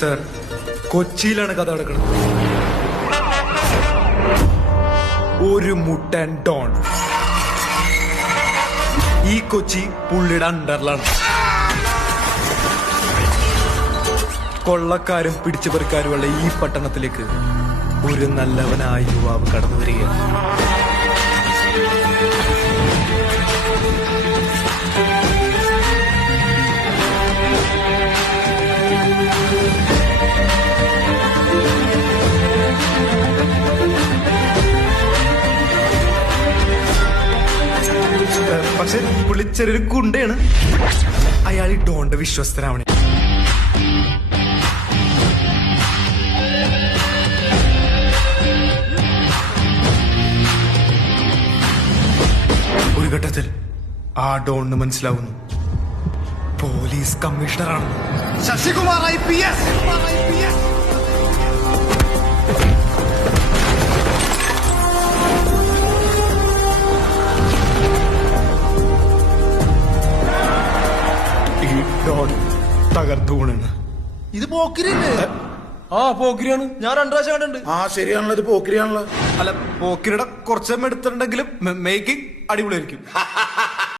Sir, കൊച്ചിയിലാണ് കഥ നടക്കുന്നത്. ഒരു മുട്ടൻ ഡോൺ. ഈ കൊച്ചി പുള്ളിയുടെ അണ്ടറിലാണ്. കൊള്ളക്കാരും പിടിച്ചുപറിക്കാരുമുള്ള ഈ പട്ടണത്തിലേക്ക് ഒരു നല്ലവനായ യുവാവ് കടന്നു വരികയാണ്. പക്ഷെ പുള്ളി ചെറിയൊരു ഗുണ്ടയാണ്. അയാൾ ഈ ഡോണിന്റെ വിശ്വസ്തനാവണേ. ഒരു ഘട്ടത്തിൽ ആ ഡോണിന് മനസ്സിലാവുന്നു പോലീസ് കമ്മീഷണറാണ്. ശശികുമാർ IPS. ഈ ഡോൺ തകർത്തു വീണെന്ന്. ഇത് പോക്കിരില്ലേ? ആ പോക്കിരിയാണ്. ഞാൻ 2 പ്രാവശ്യം കണ്ടിട്ടുണ്ട്. ആ ശരിയാണല്ലോ, ഇത് പോക്കിരിയാണല്ലോ. അല്ല, പോക്കിരിയുടെ കുറച്ചമ്മ എടുത്തിട്ടുണ്ടെങ്കിലും മേക്കിംഗ് അടിപൊളിയായിരിക്കും.